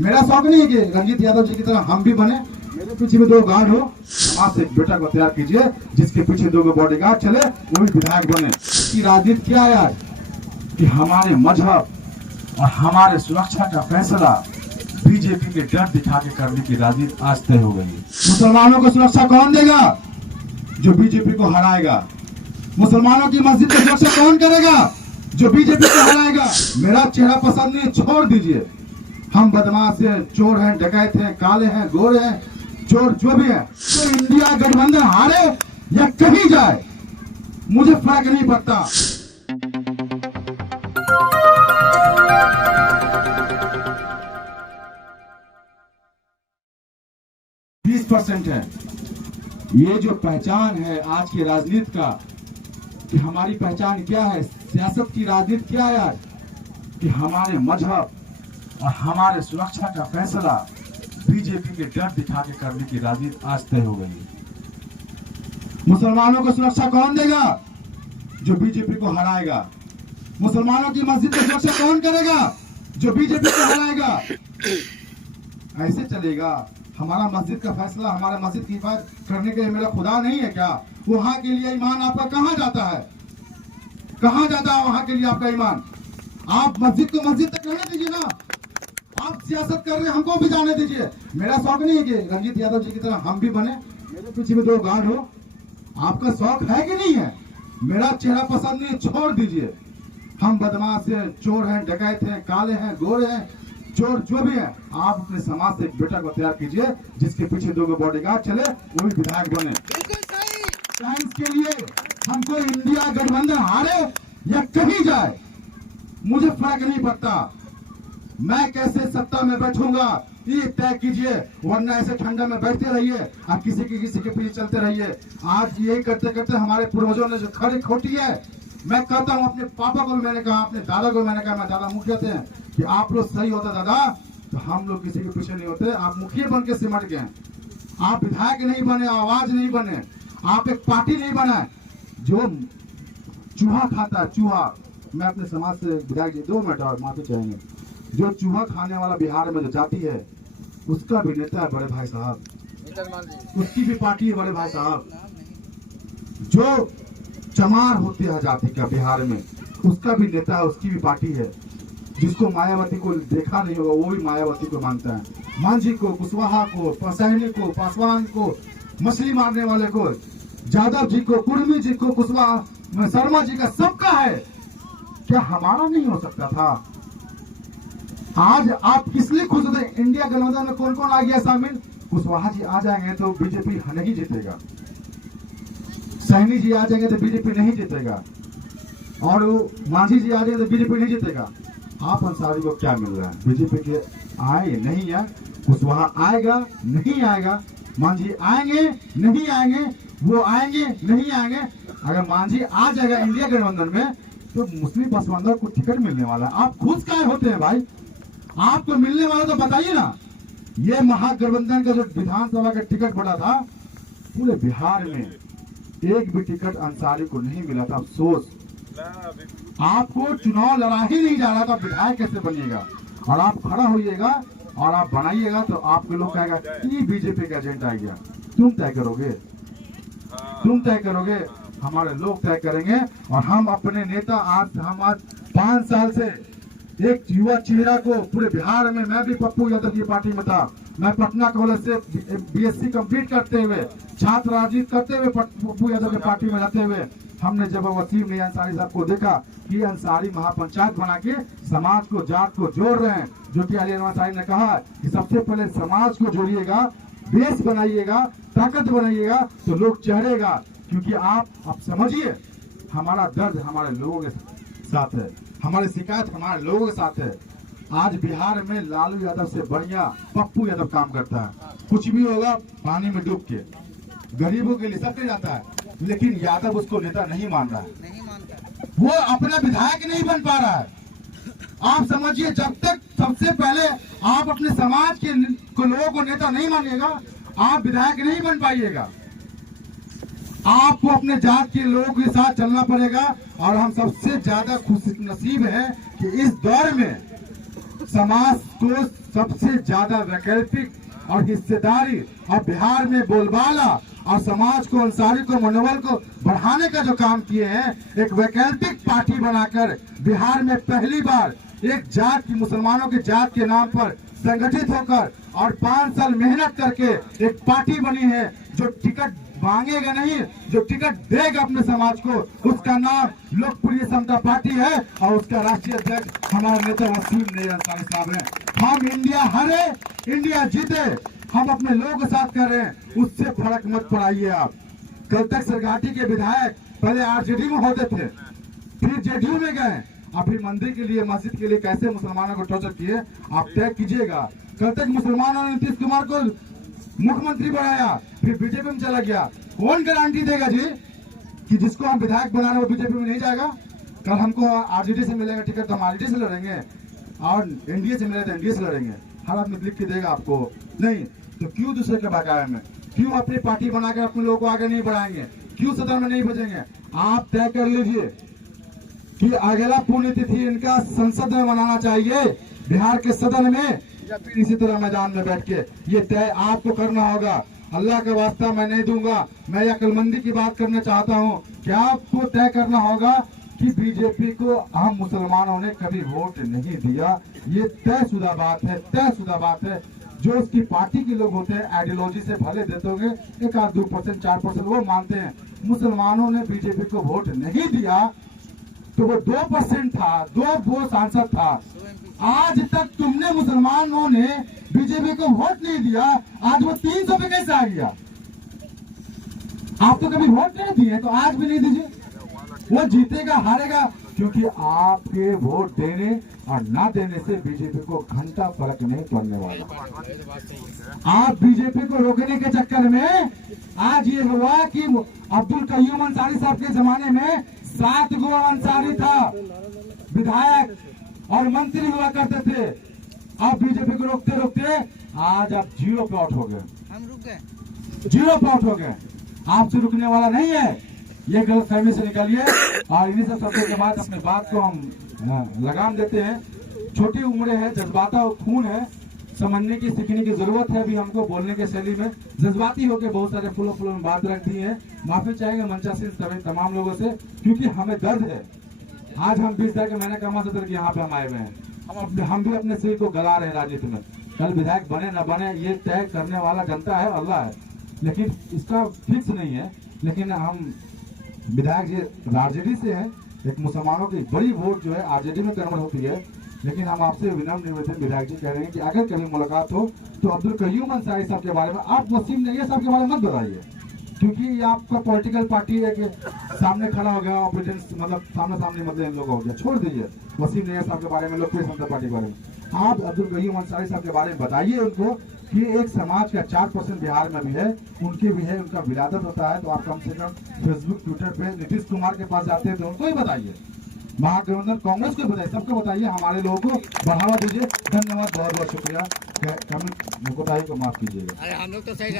मेरा शौक नहीं है कि रंजीत यादव जी की तरह हम भी बने, मेरे पीछे भी 2 गार्ड हो, समाज से एक बेटा को तैयार कीजिए जिसके पीछे 2 बॉडीगार्ड चले, वो भी विधायक बने। इसकी राजनीति क्या है यार कि हमारे मजहब और हमारे सुरक्षा का फैसला बीजेपी के डर दिखा के करने की राजनीति आज तय हो गई है। मुसलमानों को सुरक्षा कौन देगा? जो बीजेपी को हराएगा। मुसलमानों की मस्जिद की सुरक्षा कौन करेगा? जो बीजेपी को हराएगा। मेरा चेहरा पसंद नहीं, छोड़ दीजिए। हम बदमाश हैं, चोर हैं, डकैत हैं, काले हैं, गोरे हैं, चोर जो भी है, तो इंडिया गठबंधन हारे या कहीं जाए मुझे फर्क नहीं पड़ता। % है ये जो पहचान है आज की राजनीति का कि हमारी पहचान क्या है, सियासत की राजनीति क्या है यार कि हमारे मजहब और हमारे सुरक्षा का फैसला बीजेपी के डर दिखा के करने की राजनीति आज तय हो गई है। मुसलमानों को सुरक्षा कौन देगा? जो बीजेपी को हराएगा। मुसलमानों की मस्जिद की सुरक्षा कौन करेगा? जो बीजेपी को हराएगा। ऐसे चलेगा? हमारा मस्जिद का फैसला, हमारा मस्जिद की हिफाजत करने के लिए मेरा खुदा नहीं है क्या? वहां के लिए ईमान आपका कहां जाता है? कहां जाता है वहां के लिए आपका ईमान? आप मस्जिद को मस्जिद तक रहने दीजिए ना। आप सियासत कर रहे हैं, हमको भी जाने दीजिए। मेरा शौक नहीं है कि रंजीत यादव जी की तरह हम भी बने, मेरे पीछे भी 2 गार्ड हो। आपका शौक है कि नहीं है? मेरा चेहरा पसंद नहीं, छोड़ दीजिए। हम बदमाश हैं, चोर हैं, डकैत हैं, काले हैं, गोरे हैं, चोर जो भी है, आप अपने समाज से एक बेटा को तैयार कीजिए जिसके पीछे 2 बॉडीगार्ड चले, वो भी विधायक बने। साइंस के लिए हमको इंडिया गठबंधन हारे या कहीं जाए मुझे फर्क नहीं पड़ता। मैं कैसे सत्ता में बैठूंगा ये तय कीजिए, वरना ऐसे ठंडा में बैठते रहिए और किसी के पीछे चलते रहिए। आज यही करते करते हमारे पूर्वजों ने जो खड़ी खोटी है, मैं कहता हूँ अपने पापा को मैंने कहा, अपने दादा को मैंने कहा, मैं दादा मुखिया थे कि आप लोग सही होता दादा तो हम लोग किसी के पीछे नहीं होते। आप मुखिया बन के सिमट गए, आप विधायक नहीं बने, आवाज नहीं बने, आप एक पार्टी नहीं बना। जो चूहा खाता है, चूहा, मैं अपने समाज से विधायक जी 2 मिनट और माफी चाहेंगे, जो चूहा खाने वाला बिहार में जो जाति है उसका भी नेता है बड़े भाई साहब, उसकी भी पार्टी है बड़े भाई साहब। जो चमार होती है जाति का बिहार में उसका भी नेता है, उसकी भी पार्टी है। जिसको मायावती को देखा नहीं होगा वो भी मायावती को मानता है। मांझी को, कुशवाहा को, सैनी को, पासवान को, मछली मारने वाले को, यादव जी को, कुर्मी जी को, कुशवाहा शर्मा जी का सबका है। क्या हमारा नहीं हो सकता था? आज आप किस लिए खुश होते? इंडिया गठबंधन में कौन कौन आ गया शामिल? कुशवाहा जी आ जाएंगे तो बीजेपी नहीं जीतेगा, सैनी जी आ जाएंगे तो बीजेपी नहीं जीतेगा, और मांझी जी आ जाएंगे तो बीजेपी नहीं जीतेगा। आप अंसारी को क्या मिल रहा है? बीजेपी के आए नहीं है, कुशवाहा आएगा नहीं आएगा, मांझी आएंगे नहीं आएंगे, वो आएंगे नहीं आएंगे। अगर मांझी आ जाएगा इंडिया गठबंधन में तो मुस्लिम बसवंदर को टिकट मिलने वाला है। आप खुश क्या होते हैं भाई? आपको मिलने वाला तो बताइए ना। ये महागठबंधन का जो विधानसभा का टिकट बढ़ा था, पूरे बिहार में एक भी टिकट अंसारी को नहीं मिला था। अफसोस, आपको चुनाव लड़ा ही नहीं जा रहा था, विधायक कैसे बनिएगा? और आप खड़ा होइएगा और आप बनाइएगा तो आपके लोग कहेगा ये बीजेपी का एजेंट आ गया। तुम तय करोगे, तुम तय करोगे, हमारे लोग तय करेंगे। और हम अपने नेता हम आज 5 साल से एक युवा चेहरा को पूरे बिहार में, मैं भी पप्पू यादव की पार्टी में था, मैं पटना कॉलेज से बीएससी कंप्लीट करते हुए, छात्र राजनीति करते हुए पप्पू यादव की पार्टी में रहते हुए, हमने जब वसीम नहीं अंसारी साहब को देखा कि अंसारी महापंचायत बना के समाज को, जात को जोड़ रहे हैं, जो कि अली अंसारी ने कहा कि सबसे पहले समाज को जोड़िएगा, बेस बनाइएगा, ताकत बनाइएगा तो लोग चढ़ेगा। क्योंकि आप समझिए, हमारा दर्द हमारे लोगों के साथ है, हमारी शिकायत हमारे लोगों के साथ है। आज बिहार में लालू यादव से बढ़िया पप्पू यादव काम करता है। कुछ भी होगा पानी में डूब के, गरीबों के लिए सबके जाता है, लेकिन यादव उसको नेता नहीं मान रहा है, वो अपना विधायक नहीं बन पा रहा है। आप समझिए, जब तक सबसे पहले आप अपने समाज के लोगों को नेता नहीं मानिएगा, आप विधायक नहीं बन पाइएगा। आपको अपने जात के लोगों के साथ चलना पड़ेगा। और हम सबसे ज्यादा खुश नसीब हैं कि इस दौर में समाज को सबसे ज्यादा वैकल्पिक और हिस्सेदारी और बिहार में बोलबाला और समाज को, अंसारी को, मनोबल को बढ़ाने का जो काम किए हैं, एक वैकल्पिक पार्टी बनाकर बिहार में पहली बार एक जात की, मुसलमानों की जात के नाम पर संगठित होकर और 5 साल मेहनत करके एक पार्टी बनी है जो टिकट मांगेगा नहीं, जो टिकट देगा अपने समाज को, उसका नाम लोकप्रिय समता पार्टी है और उसका राष्ट्रीय अध्यक्ष हमारे नेता वसीम नईर अंसारी साहब हैं। हम इंडिया हारे, इंडिया जीते, हम अपने लोगों के साथ कर रहे हैं, उससे फर्क मत पड़ाइए आप। कल तक सरघाटी के विधायक पहले आरजेडी में होते थे, फिर जेडीयू में गए, अभी मंदिर के लिए, मस्जिद के लिए कैसे मुसलमानों को टॉर्चर किए आप तय कीजिएगा। कल तक मुसलमानों ने नीतीश कुमार को मुख्यमंत्री बनाया, फिर बीजेपी में चला गया। कौन गारंटी देगा जी कि जिसको हम विधायक बना रहे हैं वो बीजेपी में नहीं जाएगा? कल हमको आरजेडी से मिलेगा टिकट तो हम आरजेडी से लड़ेंगे, और एनडीए से मिलेगा तो एनडीए से लड़ेंगे। हर आदमी लिख के देगा आपको नहीं, तो क्यों दूसरे के बकाया में, क्यों अपनी पार्टी बनाकर अपने लोगों को आगे नहीं बढ़ाएंगे, क्यों सदन में नहीं भेजेंगे? आप तय कर लीजिए कि अगला पुण्यतिथि इनका संसद में मनाना चाहिए, बिहार के सदन में या फिर इसी तरह मैदान में बैठ के, ये तय आपको करना होगा। अल्लाह का वास्ता मैं नहीं दूंगा, मैं यह अक्लमंदी की बात करना चाहता हूँ कि आपको तय करना होगा कि बीजेपी को हम मुसलमानों ने कभी वोट नहीं दिया, ये तयशुदा बात है, तयशुदा बात है। जो उसकी पार्टी के लोग होते हैं आइडियोलॉजी से भले देते होंगे 1-2%, 4% वो मानते हैं, मुसलमानों ने बीजेपी को वोट नहीं दिया तो वो 2% था, वो सांसद था। आज तक तुमने मुसलमानों ने बीजेपी को वोट नहीं दिया, आज वो 300 पे कैसे आ गया? आप तो कभी वोट नहीं दिए, तो आज भी नहीं दीजिए, वो जीतेगा हारेगा, क्योंकि आपके वोट देने और ना देने से बीजेपी को घंटा फर्क नहीं पड़ने वाला। आप बीजेपी को रोकने के चक्कर में आज ये हुआ कि अब्दुल कयूम अंसारी साहब के जमाने में 7 गो अंसारी था, विधायक और मंत्री हुआ करते थे। अब बीजेपी को रोकते रोकते आज आप 0 पे आउट हो गए, हम रुक गए, 0 पे आउट हो गए। आपसे रुकने वाला नहीं है, ये गलतफहमी से निकलिए और इन्हीं सब शब्दों के बाद अपने बात को हम लगाम देते हैं। छोटी उम्र है, जज्बाता और खून है, समझने की, सीखने की जरूरत है। अभी हमको बोलने के शैली में जज्बाती होकर बहुत सारे फूलों में बात रख दी है। माफी चाहेंगे मंचासीन सभी तमाम लोगों से, क्योंकि हमें दर्द है। आज हम 20 के महीने कमा सकते कि यहाँ पे हम आए हुए हैं, हम भी अपने शरीर को गला रहे हैं राजनीति में। कल विधायक बने न बने ये तय करने वाला जनता है, अल्लाह है, लेकिन इसका फिक्स नहीं है। लेकिन हम विधायक जी आरजेडी से हैं, एक मुसलमानों की बड़ी वोट जो है आरजेडी में कन्वर्ट होती है। लेकिन हम आपसे विनम्र निवेदन विधायक जी कह रहे हैं कि अगर कभी मुलाकात हो तो अब्दुल कयूम अंसारी साहब के बारे में, आप वसीम नईर साहब के बारे में मत बताइए, क्योंकि ये आपका पॉलिटिकल पार्टी है कि सामने खड़ा हो गया, ऑपरेशन मतलब सामने मतलब इन लोग हो गया, छोड़ दीजिए वसीम नईर साहब के बारे में, लोकप्रिय समता पार्टी के बारे में। आप अब्दुल कयूम अंसारी साहब के बारे में बताइए उनको कि एक समाज का 4% बिहार में भी है, उनके भी है, उनका विरासत होता है। तो आप कम से कम फेसबुक, ट्विटर पे नीतीश कुमार के पास जाते हैं तो उनको ही बताइए, महागठबंधन कांग्रेस को बताइए, सबको बताइए, हमारे लोगों को बढ़ावा दीजिए। धन्यवाद, बहुत बहुत शुक्रिया। कमेंट कोताही को माफ कीजिएगा। अरे हम लोग तो सही